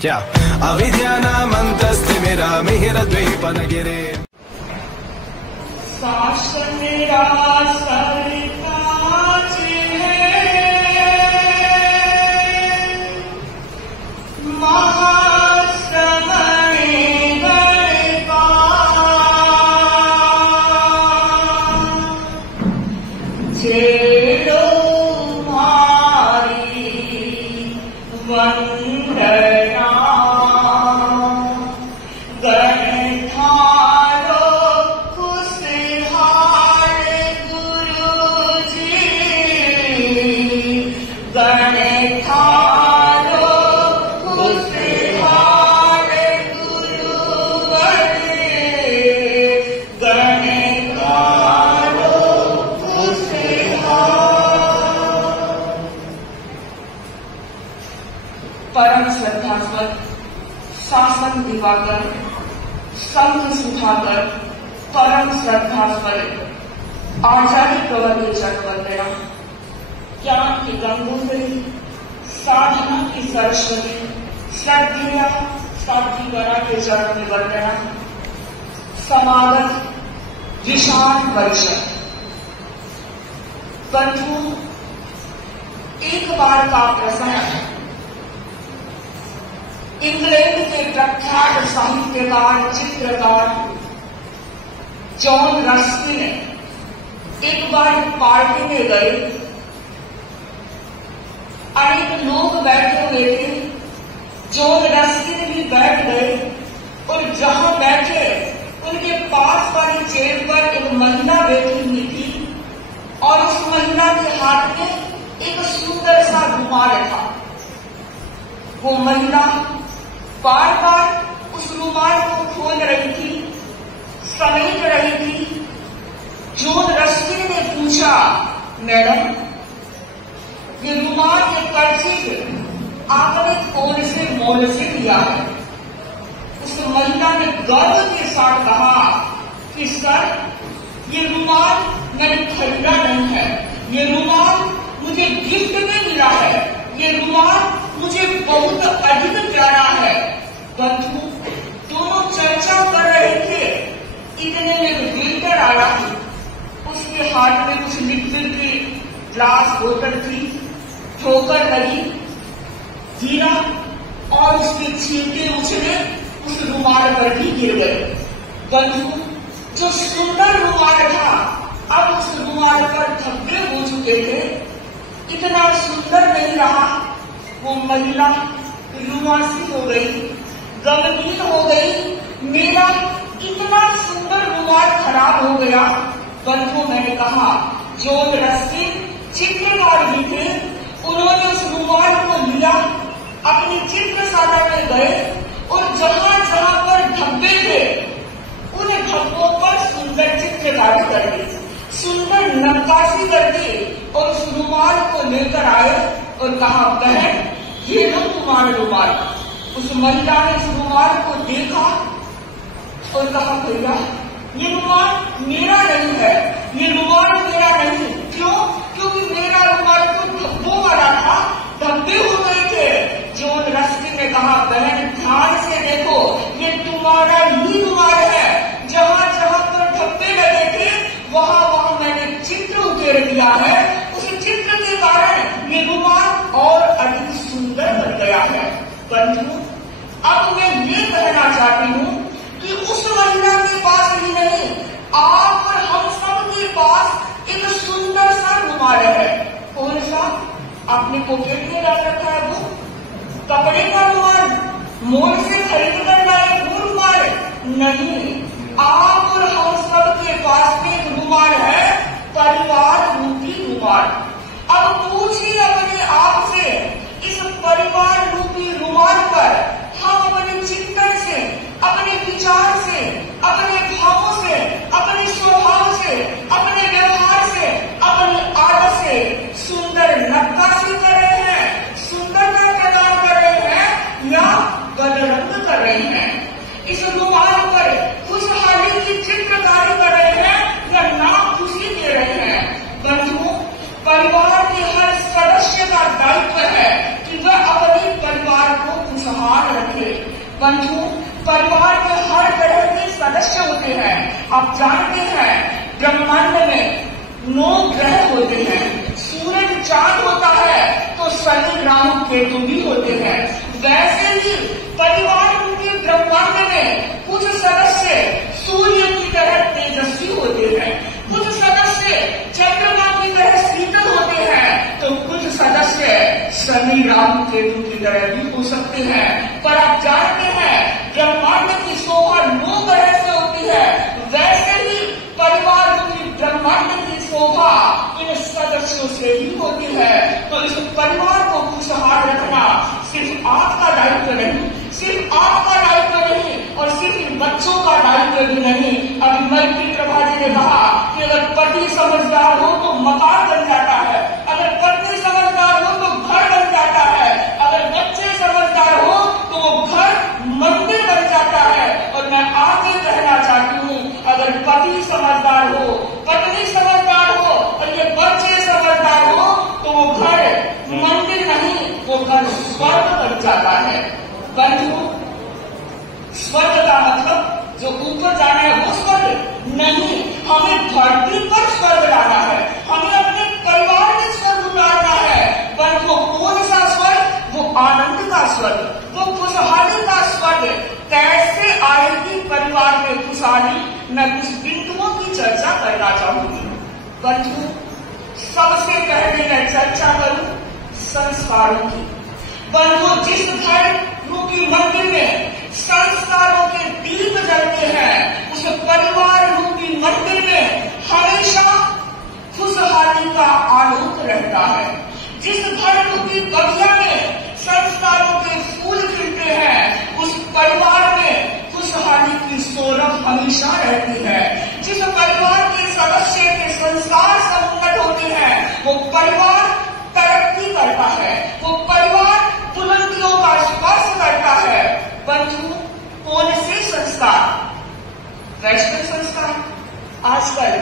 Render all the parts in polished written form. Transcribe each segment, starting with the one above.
क्या अविद्यानामन्तस्तिमिरामिहिरद्वीपनगिरे शासन मेरा सरताज है, महाश्रमण गणका, छेड़ो मारी वंदना, गणधारो खुशहाल गुरुजी, गणधारो खुशहाल गुरुवरे, गणधारो खुशहाल। परम श्रद्धास्पद शासन दिवाकर संत सुधाकर परम श्रद्धास्पद आचार्य प्रवर्य चक्रवर्ती, ज्ञान की गंगोत्री, साधना की सरस्वती, श्रद्धेया साध्वी वरा के चरण में वंदना। समागत विशाल परिषद, बंधु, एक बार का प्रसंग इंग्लैंड के प्रख्यात साहित्यकार चित्रकार जॉन रस्किन एक बार पार्टी में गए। अनेक लोग बैठे हुए थे, जॉन रस्किन भी बैठ गए और जहां बैठे उनके पास वाली चेयर पर एक महिला बैठी हुई थी और उस महिला के हाथ में एक सुंदर सा रुमाल था। वो महिला बार बार उस रुमाल को खोल रही थी, समेट रही थी। जॉन रस्किन ने पूछा, मैडम, ये रुमाल के कर्जे आपने कौन से मोल से लिया है? उस महिला ने गर्व के साथ कहा कि सर, ये रुमाल मैंने खरीदा नहीं है, ये रुमाल मुझे गिफ्ट में मिला है, ये रुमाल मुझे बहुत अधिक प्यारा है। बंधु दोनों चर्चा कर रहे थे, इतने में वेटर आया, उसके हाथ में कुछ लिक्विड की ग्लास बोतल थी, ठोकर लगी, गिरा और उसके छींटे उछले उस रुमाल पर भी गिर गए। बंधु जो सुंदर रुमाल था अब उस रुमाल पर धब्बे हो चुके थे, इतना सुंदर नहीं रहा। वो महिला रुआसी हो गई, गमगीन हो गई, मेरा इतना सुंदर रुमाल खराब हो गया। बंधु मैंने कहा, जॉन रस्किन चित्रकार भी थे, उन्होंने उस रुमाल को लिया, अपनी चित्रशाला में गए और जहां जहां पर धब्बे थे उन धब्बों पर सुंदर चित्रकारी कर दी, सुंदर नक्काशी कर दी और उस रुमाल को लेकर आए और कहा, बहन ये लो तुम्हारा रुमाल। उस महिला ने इस रुमाल को देखा और कहा, भैया ये रुमाल मेरा नहीं है, ये रुमाल मेरा नहीं। क्यों? क्योंकि मेरा रुमाल तो धब्बों वाला था, धब्बे हो गए थे। जॉन रस्किन ने कहा, बहन ध्यान से देखो, ये तुम्हारा ही रुमाल है, जहां जहां पर धब्बे लगे थे वहां वहां मैंने चित्र उकेर दिया है, उस चित्र के कारण ये रुमाल और अधिक सुंदर बन गया है। बंधु अब मैं ये कहना चाहती हूँ कि उस महिला के पास ही नहीं, आप और हम सब के पास एक सुंदर सा रुमाल है। कौन सा? आपने पॉकेट में डाल रखा है वो कपड़े का रुमाल, मोल से खरीद कर लाए वो रुमाल नहीं। आप और हम सब के पास में एक रुमाल है, परिवार रूपी रुमाल। अब पूछिए अपने आप से, इस परिवार रूपी रुमाल पर हम अपने चिंतन से, अपने विचार से, अपने भावों से, अपने स्वभाव से, अपने व्यवहार से, अपनी आदत से सुंदर नक्काशी कर रहे हैं, सुंदरता प्रदान कर रहे हैं या बदरंग कर रहे हैं? इस रुमाल पर खुशहाली की चित्रकारी कर रहे हैं या नाखुशी दे रहे हैं? बंधुओं, सकते हैं। आप जानते हैं ब्रह्मांड में 9 ग्रह होते हैं, सूरज चांद होता है तो शनि राहु केतु भी होते हैं। वैसे ही परिवार के ब्रह्मांड में कुछ सदस्य सूर्य की तरह तेजस्वी होते हैं, कुछ सदस्य चंद्रमा की तरह शीतल होते हैं, तो कुछ सदस्य शनि राहु केतु की तरह भी हो सकते हैं। पर आप जानते हैं ब्रह्मांड की शोभा 9 ग्रह से होती है, वैसे ही परिवार की ब्रह्मांड की शोभा इन सदस्यों से ही होती है। तो इस परिवार को खुशहाल रखना सिर्फ आपका दायित्व नहीं, सिर्फ आपका दायित्व नहीं और सिर्फ बच्चों का दायित्व भी नहीं। अभी मैत्री प्रभा जी ने कहा कि अगर पति समझदार हो तो मकान बन जाता है, अगर पत्नी समझदार हो तो घर बन जाता है, अगर बच्चे समझदार हो तो वो घर मंदिर बन जाता है। और मैं आगे कहना चाहती हूँ अगर पति समझदार हो, पत्नी समझदार हो और ये बच्चे समझदार हो तो वो घर मंदिर नहीं, वो घर स्वर्ग बन जाता है। बंधु, स्वर्ग का मतलब जो ऊपर जाना है वो स्वर्ग नहीं, हमें धरती पर स्वर्ग लाना है, हमें अपने परिवार में स्वर्ग उतारना है। बंधु, कौन सा स्वर्ग? वो आनंद का स्वर्ग, वो खुशहाली का स्वर्ग। कैसे आएगी परिवार में खुशहाली? मैं कुछ बिंदुओं की चर्चा करना चाहूंगी। बंधु, सबसे पहले मैं चर्चा करूं संस्कारों की। बंधु, जिस घर रूपी मंदिर में संस्कारों के दीप जलते हैं उस परिवार रूपी मंदिर में हमेशा खुशहाली का आलोक रहता है। जिस घर रूपी बगिया में संस्कारों के फूल खिलते हैं उस परिवार में खुशहाली की सौरभ हमेशा रहती है। जिस परिवार के सदस्य के संस्कार समुन्नत होते हैं वो परिवार तरक्की करता है, वो परिवार बुलंदियों का स्पर्श करता है। बंधु, कौन से संस्कार? वैष्णव संस्कार। आजकल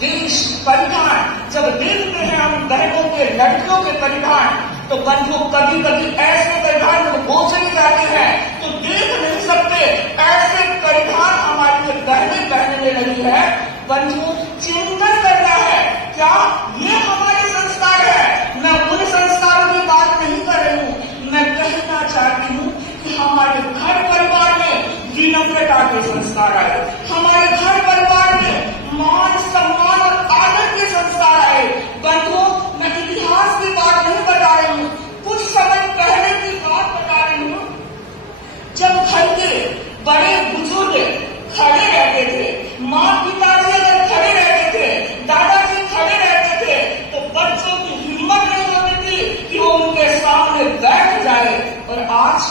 वेश परिधान जब देखते हैं हम बहनों के लड़कियों के परिधान, तो बंधु कभी कभी ऐसे परिधान जब हो चली जाते हैं तो देख नहीं सकते, ऐसे परिधान हमारी बहनें पहनने लगी है। बंधु, चिंतन करना है, क्या ये हमारे संस्कार है? मैं उन संस्कारों की बात नहीं कर रही हूँ, मैं कहना चाहती हूँ कि हमारे घर परिवार में विनम्रता के संस्कार आए, हमारे घर परिवार में मान सम्मान और आदर के संस्कार आए। बंधुओं, मैं इतिहास की बात नहीं बता रही हूँ, कुछ समय पहले की बात बता रही हूँ। जब घर के बड़े बुजुर्ग खड़े रहते थे, माँ पिताजी अगर खड़े रहते थे, दादाजी खड़े रहते थे, तो बच्चों की हिम्मत नहीं होती थी कि वो उनके सामने बैठ जाए। और आज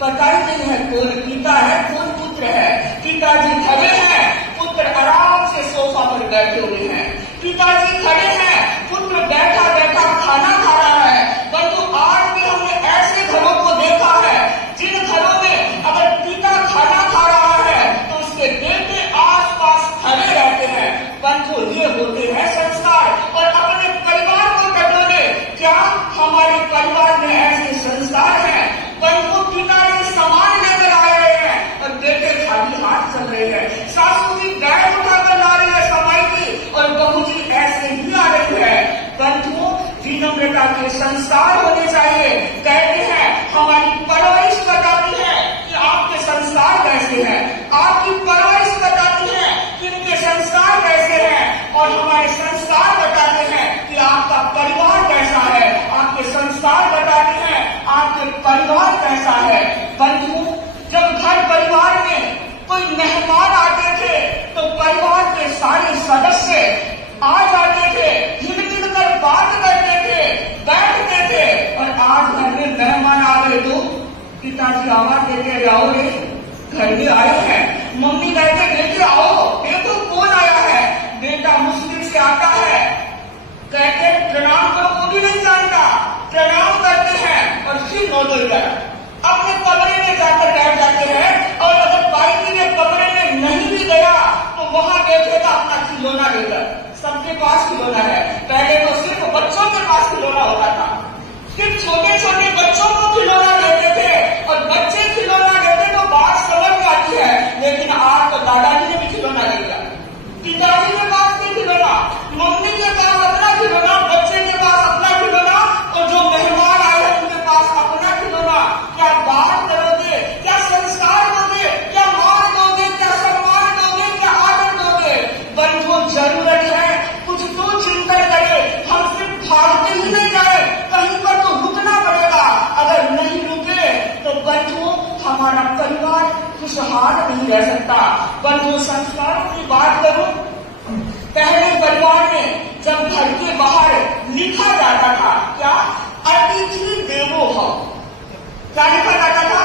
पता ही नहीं है कौन पिता है कौन पुत्र है। पिताजी खड़े हैं, पुत्र आराम से सोफा पर बैठे हुए हैं। पिताजी खड़े हैं, पुत्र बैठा बैठा खाना खा रहा है। परंतु आज भी हमने ऐसे घरों को देखा है जिन घरों में अगर पिता खाना खा रहा है तो उसके बेटे आस पास खड़े रहते हैं। परंतु ये होते हैं संस्कार। और अपने परिवार को टटोले, क्या हमारे परिवार में ऐसे संस्कार हैं? परंतु पिताजी सामान लेकर आ रहे हैं और बेटे खाली हाथ चल रहे हैं। सासू जी बैग उठाकर ला रही है सफाई की और बहू जी ऐसे ही आ रही है। परंतु विनम्रता के संस्कार होने चाहिए। कहते हैं हमारी परवरिश बताती है कि आपके संस्कार कैसे हैं, आपकी परवरिश बताती है कि इनके संस्कार कैसे हैं, और हमारे संस्कार बताते हैं कि आपका परिवार कैसा है, आपके संस्कार बताते हैं आपके परिवार कैसा है। बंधु, जब घर परिवार में कोई मेहमान आते थे तो परिवार के सारे सदस्य आ जाते थे, हिल कर बात करते थे, बैठते थे। और आज घर में मेहमान आ गए तो पिताजी आवाज देते आओ रे, घर में आए हैं। मम्मी कहते बेटे आओ, देखो कौन आया है। बेटा मुश्किल से आता है, कहते प्रणाम करो, वो भी नहीं जानता, प्रणाम करते हैं और फिर नौदल अपने कमरे में जाकर बैठ जाते हैं। और अगर बाइक में कमरे में नहीं भी गया तो वहां बैठेगा अपना खिलौना लेकर। सबके पास खिलौना है, पहले तो सिर्फ बच्चों के पास खिलौना होता था, सिर्फ छोटे छोटे बच्चों को खिलौना देते थे और बच्चे खिलौना देते तो बात समझ में आती है। लेकिन आज तो दादाजी ने भी खिलौना ले लिया, पिताजी के पास भी खिलौना, मम्मी के पास अपना खिलौना, बच्चे के पास अपना खिलौना, और जो मेहमान आए हैं उनके पास अपना खिलौना। क्या बात करोगे, क्या संस्कार दोगे, क्या मान दोगे, क्या सम्मान दोगे, क्या आदर दोगे? बंधुओं, जरूरत है कुछ तो चिंतन करे। हम सिर्फ भागते ही नहीं जाए, कहीं पर तो रुकना पड़ेगा। अगर नहीं रुके तो बंधुओं हमारा परिवार खुशहाल नहीं रह सकता। बंधुओं, संस्कारों की बात करूं, पहले परिवार में जब घर के बाहर लिखा जाता था, क्या अतिथि देवो भव, क्या लिखा जाता था?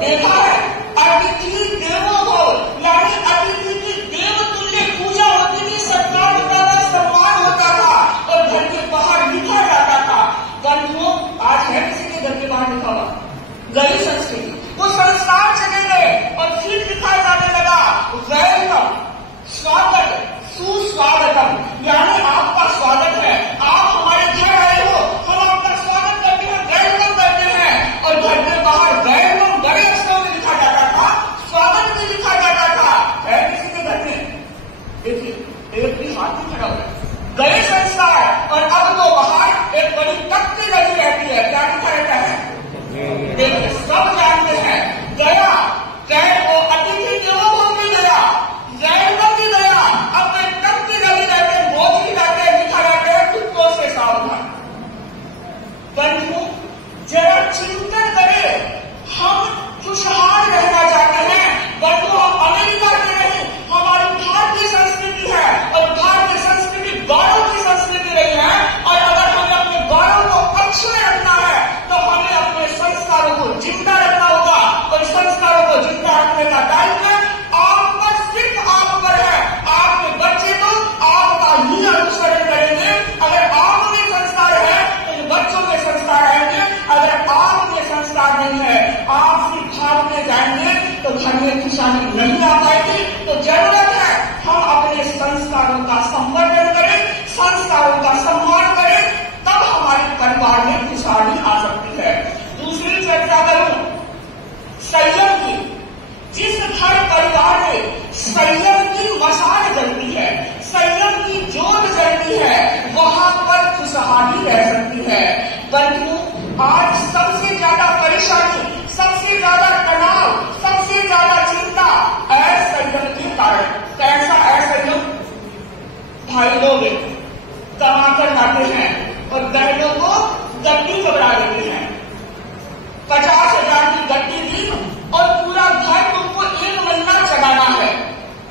देखा है, अतिथि देवो भव, यानी अतिथि की देवतुल्य पूजा होती थी, सत्कार होता था, सम्मान होता था, और घर के बाहर लिखा जाता था। बंधुओं, आज है किसी के घर के बाहर लिखा हुआ? गई संस्कृति, वो संस्कार चले गए और फिर लिखा जाने लगा वेलकम, स्वागत, सुस्वागतम, यानी आपका स्वागत है, आप हमारे घर आए हो, हम आपका स्वागत करते हैं, वेलकम करते हैं। और घर के बाहर वेलकम बड़े अक्षरों में लिखा जाता था, स्वागत भी लिखा जाता था। है किसी के घर में? देखिए, एक भी हाथ में खड़ा हो गए संस्कार, और अब तो बाहर एक बड़ी तख्ती लगी रहती है, क्या लिखा रहता है? देखिए, सब जानते हैं, गया चाहे वो अतिथि देवो भव भी गया, वेलकम भी गया, अब एक तख्ती लगी रहते हैं, बोझ भी जाते हैं, लिखा रहता है कुत्तों से सावधान। बंधु, जरा चिंतन करें, हम खुशहाल रहना चाहते हैं। बंधु, हम अमेरिका के नहीं, हमारी भारतीय संस्कृति है, और भारतीय संस्कृति गौरव की संस्कृति रही है। और अगर हमें अपने गौरव को अक्षुण्ण रखना है तो हमें अपने संस्कारों को जिंदा रखना होगा, और संस्कारों को जिंदा रखने का दायित्व आप पर, सिर्फ आप पर है। आपके बच्चे तो आपका ही अनुसरण करेंगे। अगर आप में संस्कार है तो इन बच्चों में संस्कार आएंगे, अगर आप में संस्कार नहीं है, आप सिर्फ भागते जाएंगे तो घर में खुशहाली नहीं आ पाएगी। तो जरूरत है हम अपने संस्कारों का संवर्धन करें, संस्कारों का सम्मान करें, तब हमारे परिवार में खुशहाली आ सकती है। दूसरी चर्चा करूं संयम की। जिस घर परिवार में संयम की मशाल जलती है, संयम की जोत जलती है, वहां पर खुशहाली रह सकती है। बंधु, आज सबसे ज्यादा परेशानी, सबसे ज्यादा तनाव, सबसे ज्यादा चिंता असंयम के कारण। कैसा असंयम? भाई लोग कमाकर लाते हैं और बहनों को गड्डी घबरा देते हैं, 50,000 की गड्डी दी और पूरा घर तुमको 1 महीना चलाना है।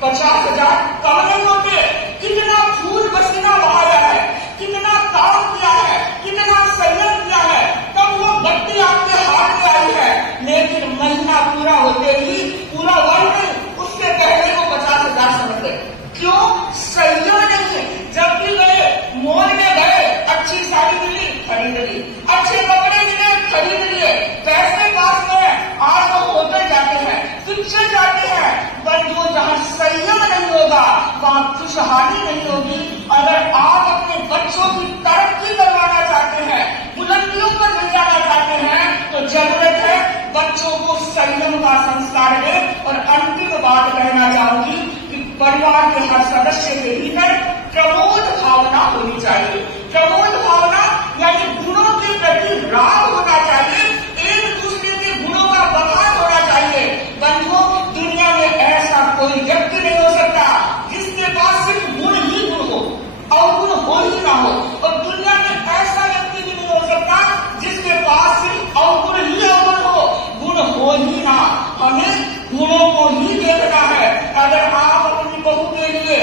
50,000 कम नहीं होते, कितना खून पसीना बहाया है, कितना काम किया है, कितना संयम किया है, तब वो गड्डी आपके हाथ में आई है। लेकिन महीना पूरा होते ही, पूरा वर्ष नहीं, उससे पहले वो 50,000 समझ गए। क्यों? संयम नहीं। जब भी गए, मॉल में गए, अच्छी साड़ी मिली, खरीद ली, अच्छे कपड़े मिले, खरीद लिए, पैसे पास में, आज हम होटल जाते हैं, पिक्चर जाते हैं। बंधुओं, जहां संयम नहीं होगा वहां खुशहाली नहीं होगी। अगर आप अपने बच्चों की तरक्की करवाना चाहते हैं, बुलंदियों पर ले जाना चाहते हैं, तो जरूरत है बच्चों को संयम का संस्कार दें। और अंतिम बात कहना चाहूंगी कि परिवार के हर सदस्य के भीतर प्रमोद भावना होनी चाहिए। प्रमोद भावना यानी गुणों के प्रति राग होना चाहिए, एक दूसरे के गुणों का बखान होना चाहिए। बंधुओं, दुनिया में ऐसा कोई व्यक्ति नहीं हो सकता जिसके पास सिर्फ गुण ही गुण हो, अवगुण हो ही ना हो। और दुनिया में ऐसा व्यक्ति भी नहीं हो सकता जिसके पास सिर्फ अवगुण ही अवगुण हो, गुण हो ही ना। हमें गुणों को ही देखना है। अगर आप अपनी बहू के लिए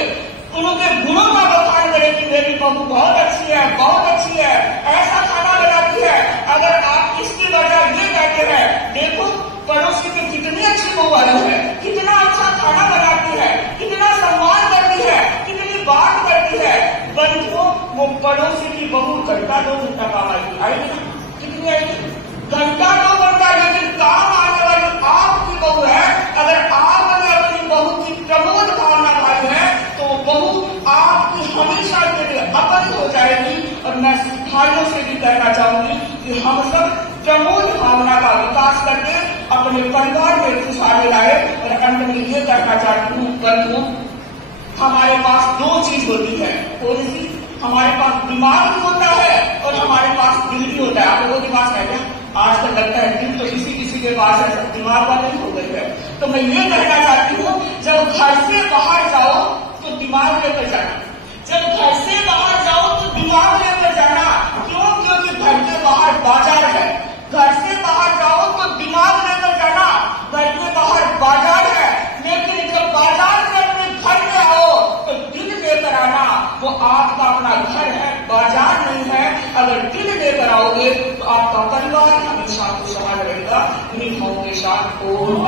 उनके गुणों का बखान करें कि मेरी बहू बहुत अच्छी है, बहुत अच्छी है, ऐसा खाना बनाती है, अगर आप इसकी वजह ये कहते हैं, देखो पड़ोसी की कितनी अच्छी बहू आई है, कितना अच्छा खाना बनाती है, कितना सम्मान करती है, कितनी बात करती है। बंधुओं, वो पड़ोसी की बहू घंटा 2 घंटा काम आएगी, कितनी आएगी? घंटा 2 घंटा, लेकिन काम आने वाली आपकी बहू है। अगर आपने अपनी बहू की प्रमोद भावना भाई है तो बहू आपकी हमेशा के लिए अपन हो जाएगी। और मैं भाइयों से भी कहना चाहूंगी कि हम सब प्रमोद भावना का विकास करके अपने परिवार में खुशहाली लाए। और अंत में ये कहना चाहती हूँ, बंधुओं, हमारे पास दो चीज होती है। कौन सी? हमारे पास दिमाग भी होता है और हमारे पास दिल भी होता है। आपको वो दिमाग है क्या? आजकल लगता है दिल तो किसी के पास है, दिमाग वाले हो गए है। तो मैं ये कहना चाहती हूँ, जब घर से बाहर जाओ तो दिमाग लेकर जाना, जब घर से बाहर जाओ तो दिमाग लेकर जाना। क्यों? क्योंकि घर के बाहर बाजार है। घर से बाहर जाओ तो दिमाग लेकर जाना, घर के बाहर बाजार है। लेकिन जब बाजार से अपने घर में आओ तो दिल लेकर आना। वो आपका अपना घर है, बाजार नहीं है। अगर दिल लेकर आओगे तो आपका परिवार हमेशा खुशहाल रहेगा। इन्हीं भावों के साथ ओम